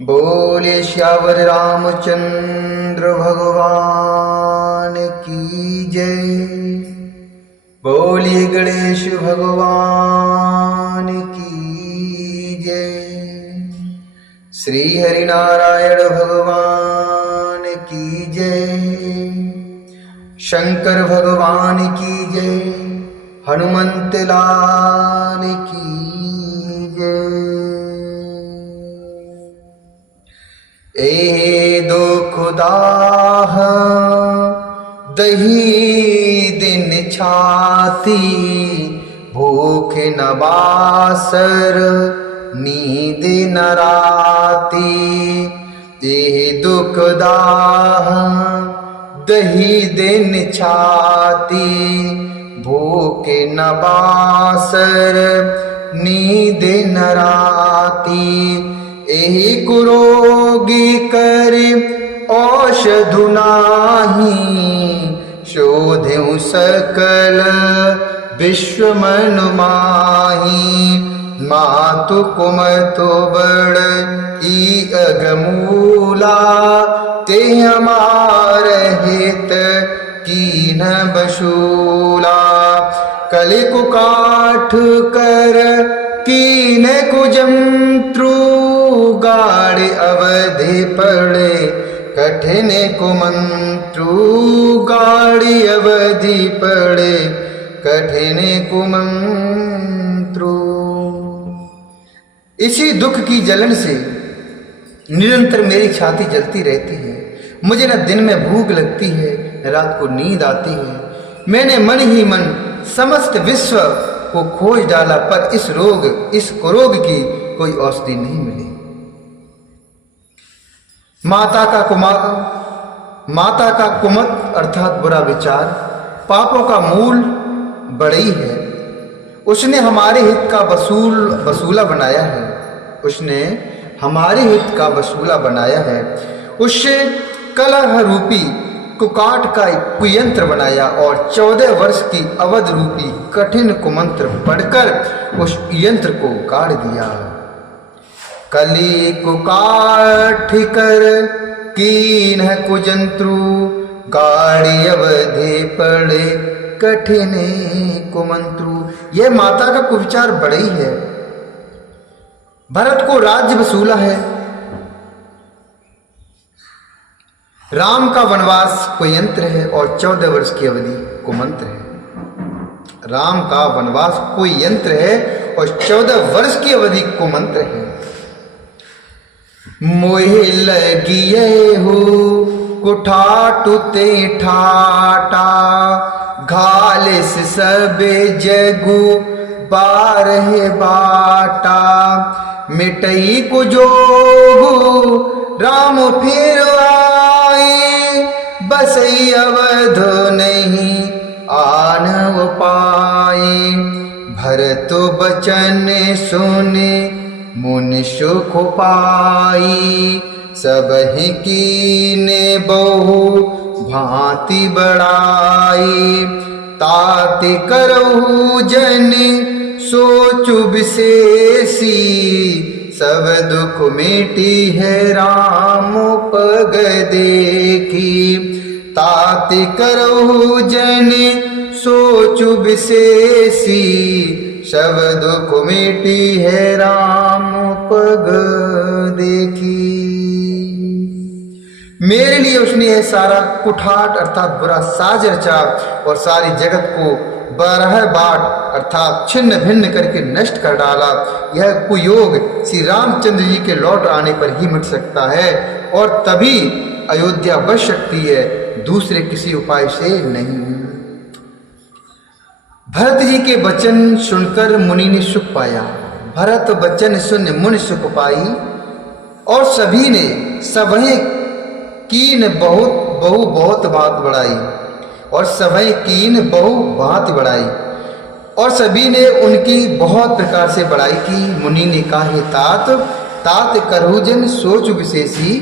बोले श्यावर रामचंद्र भगवान की जय। बोलिए गणेश भगवान की जय। श्री हरिनारायण भगवान की जय। शंकर भगवान की जय। हनुमंत लाल की जय। ए दुखदाह दही दिन छाती, भूख न बासर नींद न राती। ए दुखदाह दही दिन छाती, भूख न बासर नींद न राती। एहि कुरोगी कर औषधु नाही, शोधेउ सकल विश्व मनु माही। मातु कुमतु बड़ ई अगमूला, ते हमार हित कीन बशूला। कलि कुकाठ कर कीन कुजंत्रु, गाढ़ अवधि पड़े कठिन कुमंत्रु। गाढ़ अवधि पड़े कठिन कुमंत्रु। इसी दुख की जलन से निरंतर मेरी छाती जलती रहती है। मुझे न दिन में भूख लगती है, न रात को नींद आती है। मैंने मन ही मन समस्त विश्व को खोज डाला, पर इस कुरोग की कोई औषधि नहीं मिली। माता का कुमत अर्थात बुरा विचार पापों का मूल बड़ई है। उसने हमारे हित का वसूला बनाया है। उसने हमारे हित का वसूला बनाया है। उससे कलह रूपी कुकाट का कुयंत्र बनाया और 14 वर्ष की अवध रूपी कठिन कुमंत्र पढ़कर उस यंत्र को गाड़ दिया। कली कुकाठ कर कीन कुजंत्रु, गाड़ी अवधि पड़े कठिन कुमंत्रु। यह माता का कुविचार बड़ा ही है। भरत को राज्य वसूला है। राम का वनवास कुयंत्र है और 14 वर्ष की अवधि कुमंत्र है। राम का वनवास कोई यंत्र है और 14 वर्ष की अवधि कुमंत्र है। मोहे लगिए हो कुठाटुते ठाटा, घालिस सब जगु बारह बाटा। मिटई को जोगु राम फिर आए, बसई अवध नहीं आनव पाए। भरत बचन सुने मुनि सुख पाई, सबहि कीने बहु भांति बड़ाई। ताति करहु जन सोचु विशेषी, सब दुख मिटी है राम पग देखी। ताति करहु जन सोचु विशेषी, सब दुख मिटी है राम पग देखी। मेरे लिए उसने यह सारा कुठाट अर्थात बुरा साज रचा और सारी जगत को 12 बाट अर्थात छिन्न भिन्न करके नष्ट कर डाला। यह कुयोग श्री रामचंद्र जी के लौट आने पर ही मिट सकता है और तभी अयोध्या बच सकती है, दूसरे किसी उपाय से नहीं। भरत जी के वचन सुनकर मुनि ने सुख पाया। भरत वचन सुन मुनि सुख पाई और सभी ने सबहे कीन बहुत बात बढ़ाई और सभय कीन बहु भांति बढ़ाई और सभी ने उनकी बहुत प्रकार से बड़ाई की। मुनि ने कहा, हे तात, तात करहुजन सोच विशेषी।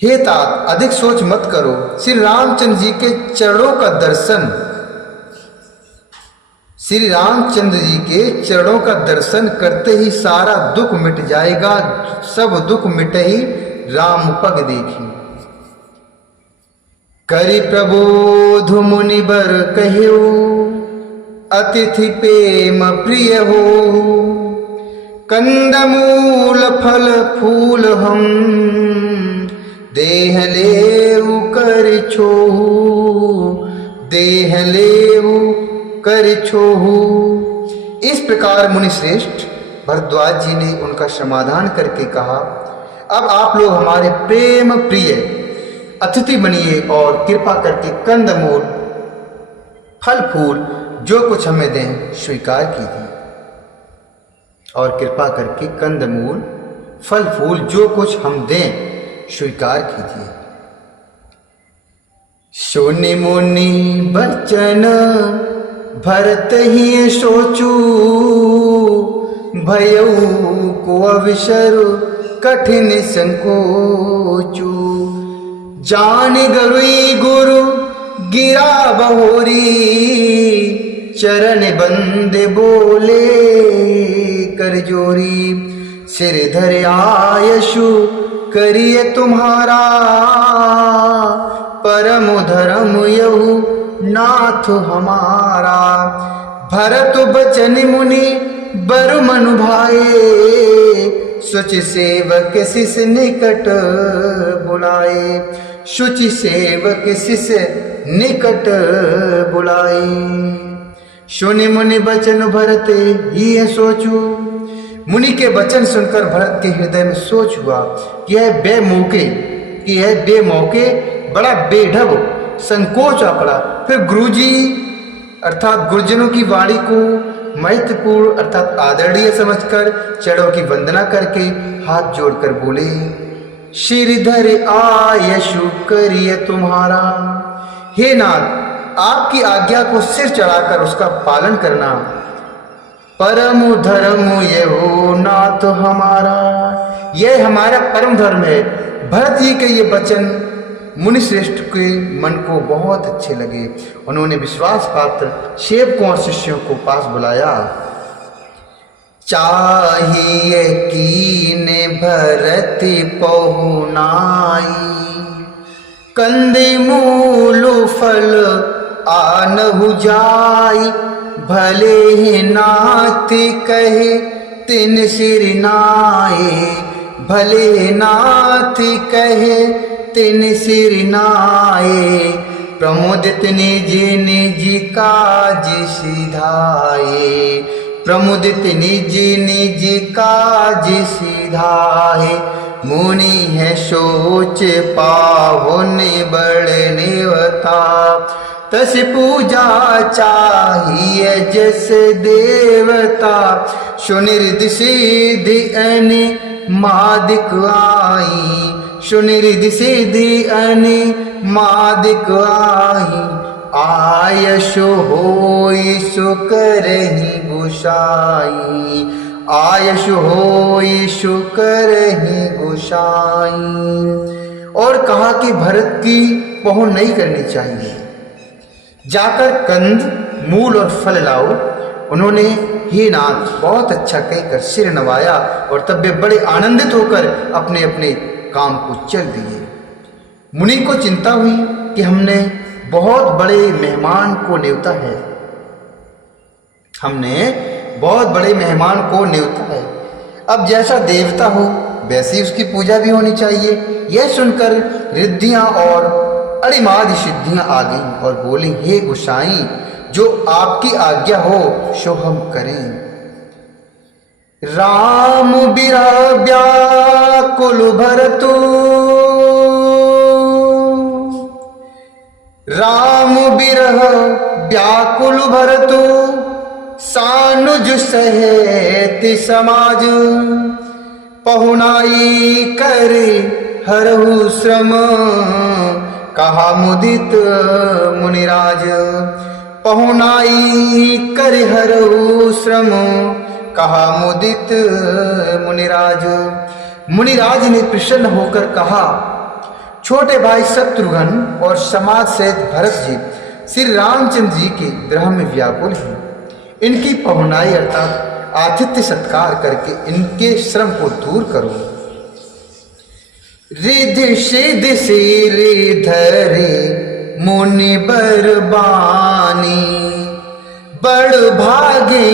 हे तात, अधिक सोच मत करो। श्री रामचंद्र जी के चरणों का दर्शन श्री रामचंद्र जी के चरणों का दर्शन करते ही सारा दुख मिट जाएगा, सब दुख मिटे ही राम पग देखी। करि प्रबोध मुनि बर कहियो, अतिथि प्रेम प्रिय हो। कंदमूल फल फूल हम, देह लेऊ कर छोहू, देह लेऊ कर छोहू। इस प्रकार मुनि श्रेष्ठ भरद्वाज जी ने उनका समाधान करके कहा, अब आप लोग हमारे प्रेम प्रिय अतिथि बनिए और कृपा करके कंदमूल फल फूल जो कुछ हमें दें स्वीकार कीजिए, और कृपा करके कंदमूल फल फूल जो कुछ हम दें स्वीकार कीजिए। सुनि मुनि बचन भरत ही सोचू, भयऊ को अवसर कठिन संकोचू। जान गरुई गुरु गिरा बहोरी, चरण बंदे बोले कर जोरी। सिर धर आयशु करिए तुम्हारा, परम धर्म यहु नाथ हमारा। भरत बचन मुनि बर मनु भाए, शुचि सेवक शिष निकट बुलाए। शुचि सेवक शिष निकट बुलाए। सुनि मुनि बचन भरत ही सोचू। मुनि के वचन सुनकर भरत के हृदय में सोच हुआ कि यह बेमौके बड़ा बेढब संकोच आ पड़ा। फिर गुरुजी अर्थात गुरुजनों की वाणी को महत्वपूर्ण अर्थात आदरणीय समझकर चरणों की वंदना करके हाथ जोड़कर बोले, श्रीधर आयशु करिए तुम्हारा। हे नाथ, आपकी आज्ञा को सिर चढ़ाकर उसका पालन करना परम धर्म ये हो नाथ हमारा। यह हमारा परम धर्म है। भरत जी के ये वचन मुनि श्रेष्ठ के मन को बहुत अच्छे लगे। उन्होंने विश्वास पात्र सेवकों और शिष्यों को पास बुलाया। चाहिए कीने भरत पहुनाई, कंदे मूल फल आनहु जाई। भले ही नाथ कहे तिन सिर नाये, भले नाथ कहे तिन सिर नाये। प्रमुदित निज निज काज सिधाए, प्रमुदित निज निज काज सिधाए। मुनि है सोच पावन बड़नेवता, तस पूजा चाहिए जस देवता। सुनिर्द सिद्धि अनि मादिक आई, सुनिर्द सिद्धि अनि मादिक आई। आयशु होई सु करहि गुसाई, आयशु होई सु करहि गुसाई। और कहा कि भरत की पहुँ नहीं करनी चाहिए, जाकर कंद मूल और फल लाओ। उन्होंने हे नाथ बहुत अच्छा कहकर सिर नवाया और तब वे बड़े आनंदित होकर अपने अपने काम को चल दिए। मुनि को चिंता हुई कि हमने बहुत बड़े मेहमान को न्योता है, हमने बहुत बड़े मेहमान को न्योता है। अब जैसा देवता हो वैसी उसकी पूजा भी होनी चाहिए। यह सुनकर रिद्धियां और अणिमादि सिद्धियां आ गईं और बोली, हे गोसाई, जो आपकी आज्ञा हो सो हम करें। राम बिरह व्याकुल भरतु, राम बिरह व्याकुल भरतु। सानुज सहेत समाज, पहुनाई कर हरहु श्रम। कहा मुदित मुनिराज, पहुनाई कर हरहु श्रम। कहा मुदित मुनिराज। मुनिराज ने प्रसन्न होकर कहा, छोटे भाई शत्रुघ्न और समाज सहित भरत जी श्री रामचंद्र जी के ग्रह में व्याकुल हैं, इनकी पहुनाई अर्थात आतिथ्य सत्कार करके इनके श्रम को दूर करो। रिधि सिधि सिर धरे मुनि बरबानी, बड़ भागे